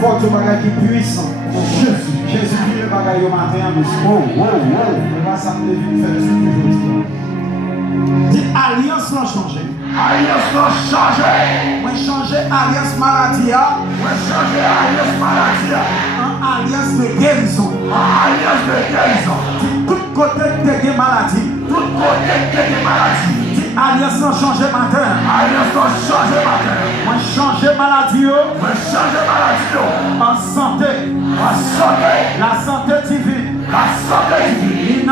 fort, tu bagaille qui puissant. Jésus. Jésus qui est le bagaille au matin, monsieur. Oh. Mais pas ça me devine faire tout toujours. Dit alliance l'a changé. Alliance l'a changé. Moi changer alliance maladie. Moi changer alliance maladie. En alliance de guérison. Alliance de guérison. Dit tout côté de maladie. Tout côté de maladie. Dit alliance l'a changé matin. Alliance l'a changé matin. Moi changer maladie. Moi changer maladie. En santé. En santé. La santé divine. La santé divine.